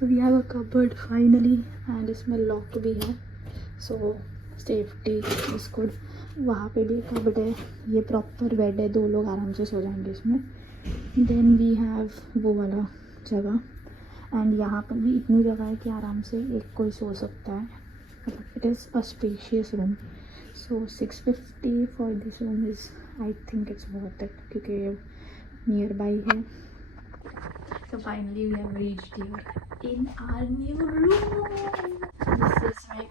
So we have a cupboard finally and इसमें lock भी है, सो सेफ्टी इज गुड। वहाँ पे भी कबर्ड है, ये प्रॉपर बेड है, 2 लोग आराम से सो जाएंगे इसमें। देन वी हैव वो वाला जगह, एंड यहाँ पर भी इतनी जगह है कि आराम से एक कोई सो सकता है। It is a spacious room, so 650 for this room is, I think it's worth it, क्योंकि नियर बाई है। So finally we have reached here in our new room. So this is my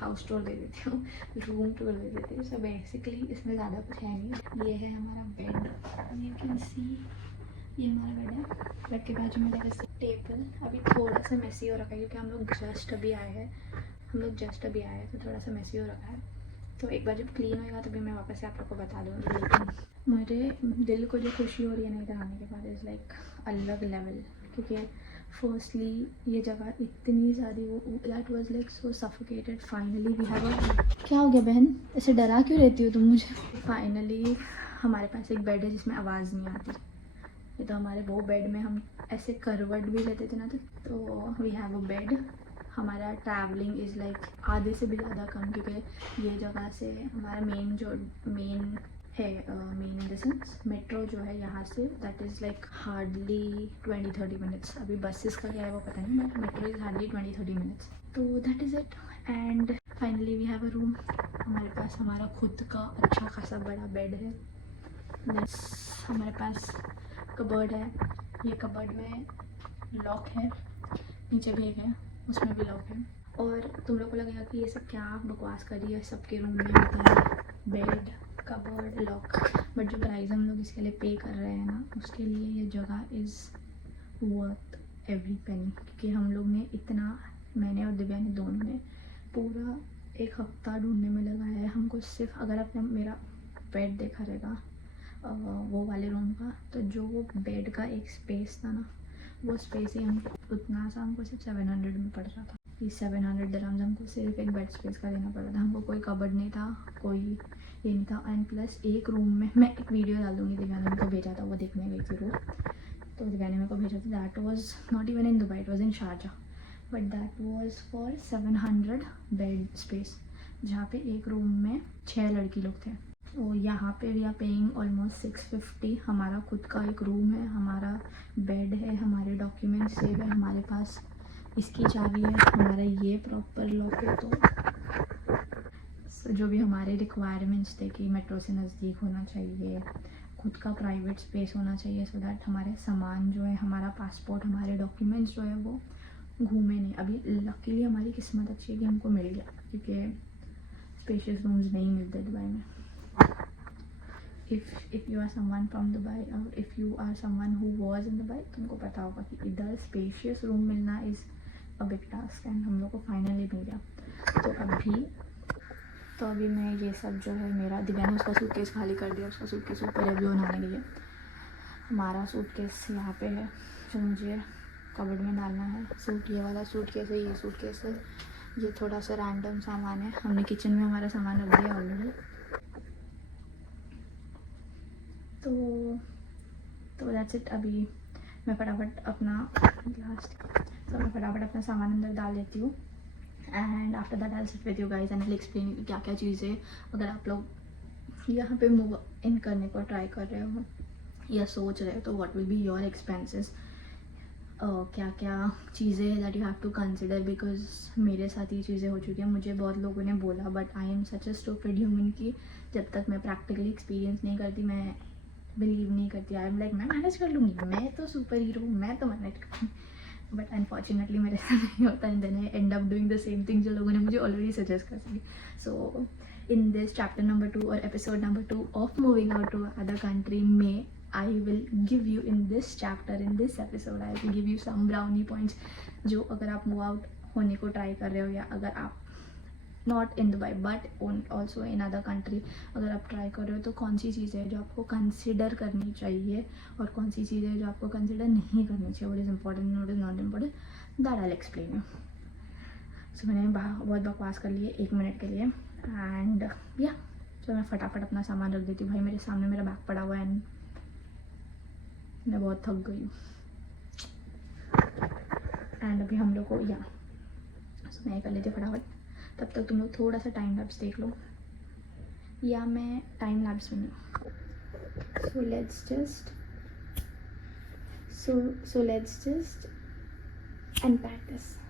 house tour दे देती हूँ, room tour दे देती हूँ। So basically इसमें ज़्यादा कुछ है नहीं। ये है हमारा बेड, यू कैन सी, ये हमारा बेड है। बेड के बाजू में जैसे टेबल, अभी थोड़ा सा मेसी हो रखा है क्योंकि हम लोग जस्ट अभी आए हैं, तो थोड़ा सा मेसी हो रखा है। तो एक बार जब क्लीन होएगा तभी मैं वापस से आप लोग को बता दूँगी। लेकिन मेरे दिल को जो खुशी हो रही है ना इधर आने के बाद इज़ लाइक अलग लेवल, क्योंकि फर्स्टली ये जगह इतनी सारी वो that was like so suffocated. Finally we have a, क्या हो गया बहन, ऐसे डरा क्यों रहती हो तुम मुझे? फाइनली हमारे पास एक बेड है जिसमें आवाज़ नहीं आती। ये तो हमारे वो बेड में हम ऐसे करवट भी लेते थे ना, तो वी हैव अ बेड। हमारा ट्रैवलिंग इज़ लाइक आधे से भी ज़्यादा कम, क्योंकि ये जगह से हमारा मेन है, main in the sense metro जो है यहाँ से, that is like hardly 20-30 minutes. अभी बसेस का क्या है वो पता नहीं, but metro is hardly 20-30 minutes. तो that is it. And finally we have a room. हमारे पास हमारा खुद का अच्छा खासा बड़ा बेड है। हमारे पास कबर्ड है, ये कबर्ड में लॉक है, नीचे भी एक है उसमें भी लॉक है। और तुम लोग को लगेगा कि ये सब क्या बकवास कर रही है, सबके रूम में होता है बेड, कबर्ड, लॉक, बट जो प्राइस हम लोग इसके लिए पे कर रहे हैं ना, उसके लिए ये जगह इज़ वर्थ एवरी पेनी। क्योंकि हम लोग ने इतना, मैंने और दिव्या ने दोनों ने पूरा 1 हफ्ता ढूंढने में लगाया है। हमको सिर्फ, अगर आपने मेरा बेड देखा रहेगा वो वाले रूम का, तो जो वो बेड का एक स्पेस था ना, वो स्पेस ही हम उतना सा हमको सिर्फ 700 में पड़ रहा था। ये 700 दिरहम्स हमको सिर्फ एक बेड स्पेस का देना पड़ा था। हमको कोई कबर्ड नहीं था, कोई ये नहीं था। एंड प्लस एक रूम में, मैं एक वीडियो डाल दूँगी, दिव्या ने मेरे को भेजा था, वो देखने गई थी वो, तो दिव्या ने मेरे को भेजा था। That was not even in Dubai, it was in Sharjah, but that was for 700 bed space, जहाँ पे एक रूम में 6 लड़की लोग थे। तो यहाँ पे वी आर पेइंग ऑलमोस्ट 650। हमारा खुद का एक रूम है, हमारा बेड है, हमारे डॉक्यूमेंट सेव है, हमारे पास इसकी चाबी है, हमारा ये प्रॉपर लॉक है। तो जो भी हमारे रिक्वायरमेंट्स थे कि मेट्रो से नज़दीक होना चाहिए, खुद का प्राइवेट स्पेस होना चाहिए, सो दैट हमारे सामान जो है, हमारा पासपोर्ट, हमारे डॉक्यूमेंट्स जो है वो घूमे नहीं। अभी लकीली हमारी किस्मत अच्छी है कि हमको मिल गया, क्योंकि स्पेशियस रूम्स नहीं मिलते दुबई में। if you are someone from Dubai or if you are someone who was in Dubai, तुमको पता होगा कि इधर स्पेशियस रूम मिलना is a big task, and हम लोग को फाइनली मिल गया। तो अभी मैं ये सब जो है, मेरा दिव्या ने उसका सूटकेस खाली कर दिया, उसका सूटकेस ऊपर है, ब्लो नहाने गई है। हमारा सूटकेस यहाँ पे है जो मुझे कबर्ड में डालना है। ये वाला सूटकेस है, ये सूटकेस है, ये थोड़ा सा रैंडम सामान है, हमने किचन में हमारा सामान रख दिया ऑलरेडी। तो दैट्स इट। अभी मैं फटाफट अपना सामान अंदर डाल लेती हूँ, and after that I sit with you guys and I explain क्या क्या चीज़ें, अगर आप लोग यहाँ पे मूव इन करने को ट्राई कर रहे हो या सोच रहे हो, तो what will be your expenses, क्या क्या चीज़ें हैं that you have to consider, because मेरे साथ ये चीज़ें हो चुकी हैं। मुझे बहुत लोगों ने बोला, but I am such a stupid human कि जब तक मैं प्रैक्टिकली एक्सपीरियंस नहीं करती, मैं बिलीव नहीं करती। आई एम लाइक मैं मैनेज कर लूँगी, मैं तो सुपर हीरो हूँ, मैं तो मैनेज कर लूँगी, बट अनफॉर्चुनेटली मेरे साथ नहीं होता, and then I end up doing the same thing जो लोगों ने मुझे ऑलरेडी सजेस्ट कर दी। So in this chapter number 2 और episode number 2 of moving out to other country में, I will give you in this chapter, in this episode, I will give you some brownie points, जो अगर आप move out होने को try कर रहे हो, या अगर आप not in Dubai but also in other country अगर आप ट्राई कर रहे हो, तो कौन सी चीज़ें हैं जो आपको कंसिडर करनी चाहिए और कौन सी चीज़ें हैं जो आपको कंसिडर नहीं करनी चाहिए, what is important, what is not important, that I will explain you. So मैंने बहुत बकवास कर लिए 1 मिनट के लिए, एंड या तो मैं फटाफट अपना सामान रख देती हूँ। भाई मेरे सामने मेरा बैग पड़ा हुआ है एंड मैं बहुत थक गई हूँ। एंड अभी हम लोग को या सो मैं कर लेती हूँ फटाफट, तब तक तुम लोग थोड़ा सा टाइम लैप्स देख लो, या मैं टाइम लैप्स में नहीं। So let's just unpack this.